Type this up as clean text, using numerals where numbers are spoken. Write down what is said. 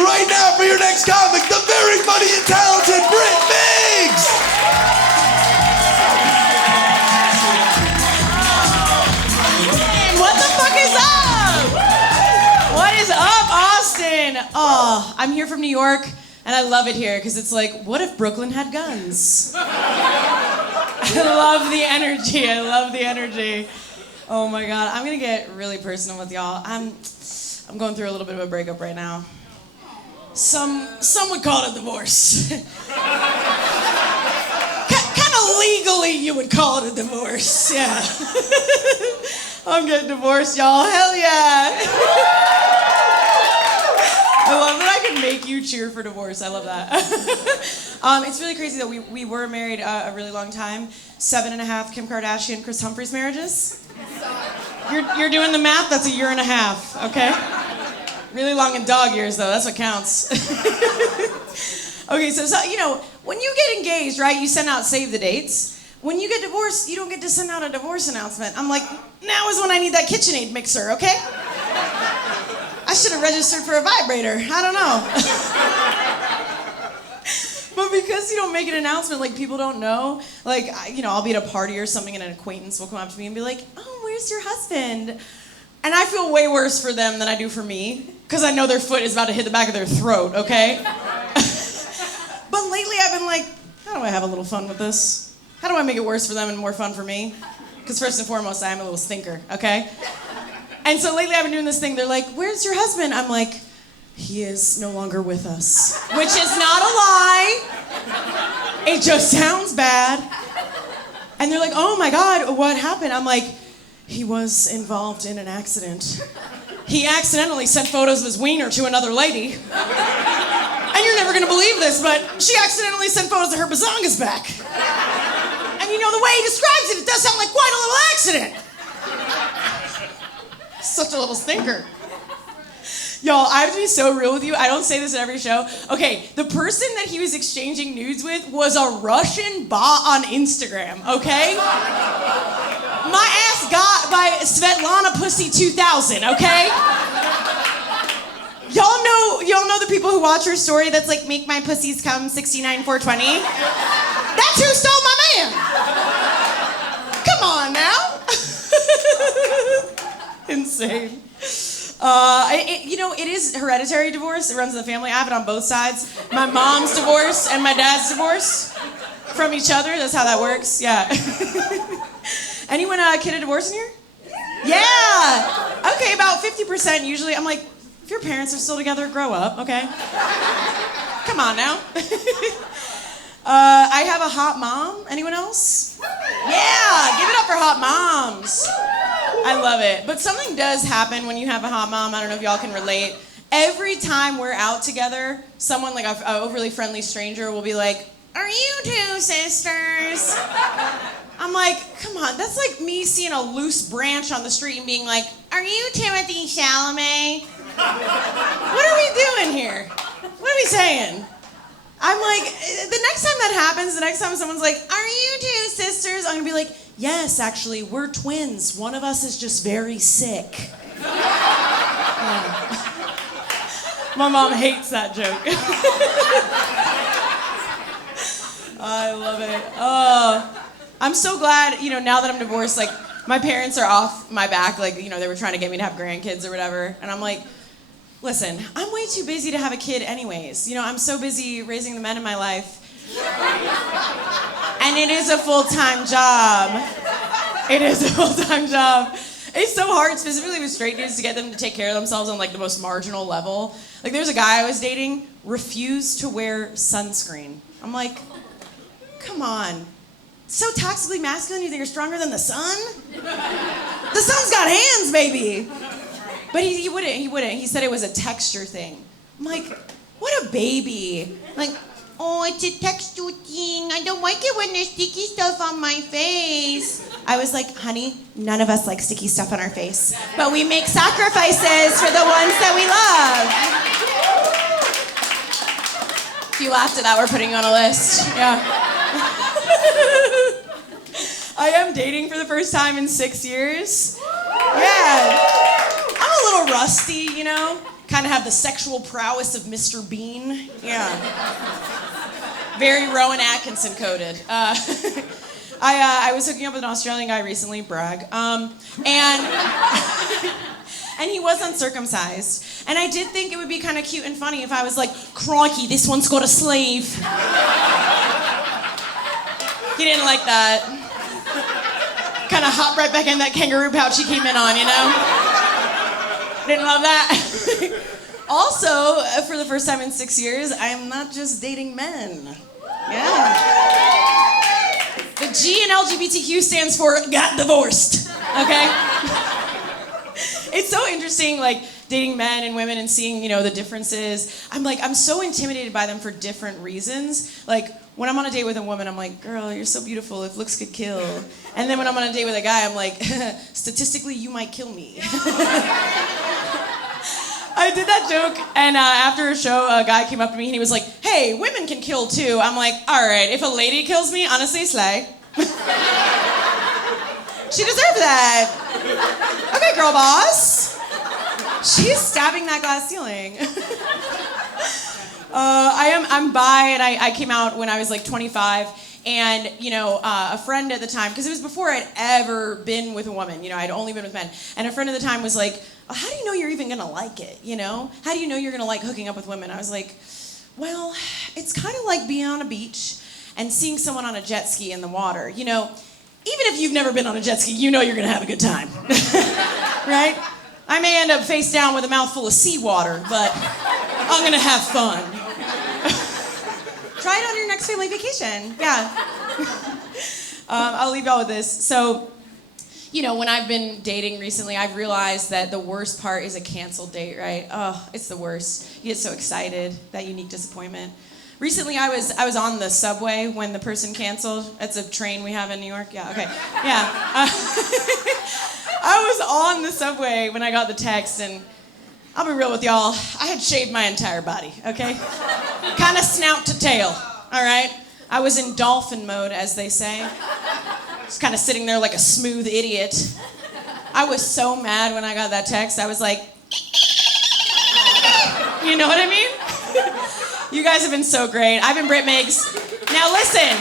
right now for your next comic, the very funny and talented Britt Migs! What the fuck is up? What is up, Austin? Oh, I'm here from New York, and I love it here, because it's like, what if Brooklyn had guns? I love the energy, I love the energy. Oh my God, I'm gonna get really personal with y'all. I'm going through a little bit of a breakup right now. Some would call it a divorce. Kind of legally, you would call it a divorce, yeah. I'm getting divorced, y'all, hell yeah. I love that I can make you cheer for divorce, I love that. It's really crazy though, we were married a really long time. 7.5 Kim Kardashian, Chris Humphries marriages. You're doing the math, that's 1.5 years, okay? Really long in dog years though, that's what counts. Okay, so you know, when you get engaged, right, you send out save the dates. When you get divorced, you don't get to send out a divorce announcement. I'm like, now is when I need that KitchenAid mixer, okay? I should have registered for a vibrator, I don't know. But because you don't make an announcement, like people don't know, like, you know, I'll be at a party or something and an acquaintance will come up to me and be like, oh, where's your husband? And I feel way worse for them than I do for me, because I know their foot is about to hit the back of their throat, okay? But lately I've been like, how do I have a little fun with this? How do I make it worse for them and more fun for me? Because first and foremost, I am a little stinker, okay? And so lately I've been doing this thing, they're like, where's your husband? I'm like, he is no longer with us. Which is not a lie. It just sounds bad. And they're like, oh my God, what happened? I'm like, he was involved in an accident. He accidentally sent photos of his wiener to another lady. And you're never gonna believe this, but she accidentally sent photos of her bazonga's back. And you know, the way he describes it, it does sound like quite a little accident. Such a little stinker. Y'all, I have to be so real with you. I don't say this in every show. Okay, the person that he was exchanging nudes with was a Russian bot on Instagram, okay? My ass got by Svetlana Pussy 2000, okay? Y'all know the people who watch her story that's like, make my pussies come 69,420? That's who stole my man. Come on now. Insane. You know, it is hereditary divorce. It runs in the family. I have it on both sides. My mom's divorce and my dad's divorce from each other. That's how that works. Yeah. Anyone kid a divorce in here? Yeah. Okay, about 50% usually. I'm like, if your parents are still together, grow up, okay? Come on now. I have a hot mom. Anyone else? Yeah, give it up for hot moms. I love it. But something does happen when you have a hot mom. I don't know if y'all can relate. Every time we're out together, someone like an overly friendly stranger will be like, are you two sisters? I'm like, come on, that's like me seeing a loose branch on the street and being like, are you Timothy Chalamet? What are we doing here? What are we saying? I'm like, the next time that happens, the next time someone's like, are you two sisters? I'm gonna be like, yes, actually, we're twins. One of us is just very sick. Yeah. My mom hates that joke. I love it. Oh, I'm so glad, you know, now that I'm divorced, like, my parents are off my back. Like, you know, they were trying to get me to have grandkids or whatever. And I'm like, listen, I'm way too busy to have a kid anyways. You know, I'm so busy raising the men in my life. And it is a full-time job. It is a full-time job. It's so hard, specifically with straight dudes, to get them to take care of themselves on like the most marginal level. Like there's a guy I was dating, refused to wear sunscreen. I'm like, come on. So toxically masculine, you think you're stronger than the sun? The sun's got hands, baby. But he wouldn't. He said it was a texture thing. I'm like, what a baby. Like, oh, it's a texture thing. I don't like it when there's sticky stuff on my face. I was like, honey, none of us like sticky stuff on our face. But we make sacrifices for the ones that we love. If you laughed at that, we're putting you on a list. Yeah. I am dating for the first time in 6 years. Yeah. I'm a little rusty, you know? Kind of have the sexual prowess of Mr. Bean. Yeah. Very Rowan Atkinson coded. I was hooking up with an Australian guy recently, brag, and he was uncircumcised. And I did think it would be kind of cute and funny if I was like, crikey, this one's got a sleeve. He didn't like that. Kind of hopped right back in that kangaroo pouch he came in on, you know? Didn't love that. Also, for the first time in 6 years, I am not just dating men. Yeah. The G in LGBTQ stands for got divorced, okay? It's so interesting, like, dating men and women and seeing, you know, the differences. I'm so intimidated by them for different reasons. Like, when I'm on a date with a woman, I'm like, girl, you're so beautiful, if looks could kill. And then when I'm on a date with a guy, I'm like, statistically, you might kill me. I did that joke, and after a show, a guy came up to me and he was like, hey, women can kill too. I'm like, all right, if a lady kills me, honestly, slay. She deserved that. Okay, girl boss. She's stabbing that glass ceiling. I'm bi, and I came out when I was like 25. And, you know, a friend at the time, because it was before I'd ever been with a woman, you know, I'd only been with men. And a friend at the time was like, how do you know you're even going to like it, you know? How do you know you're going to like hooking up with women? I was like, well, it's kind of like being on a beach and seeing someone on a jet ski in the water. You know, even if you've never been on a jet ski, you know you're going to have a good time, right? I may end up face down with a mouthful of seawater, but I'm going to have fun. Try it on your next family vacation. Yeah. I'll leave y'all with this. So, you know, when I've been dating recently, I've realized that the worst part is a canceled date, right? Oh, it's the worst. You get so excited, that unique disappointment. Recently, I was on the subway when the person canceled. It's a train we have in New York. Yeah, okay. Yeah. I was on the subway when I got the text, and I'll be real with y'all, I had shaved my entire body, okay? Kind of snout to tail, all right? I was in dolphin mode, as they say. Just kind of sitting there like a smooth idiot. I was so mad when I got that text. I was like, you know what I mean? You guys have been so great. I've been Britt Migs. Now listen.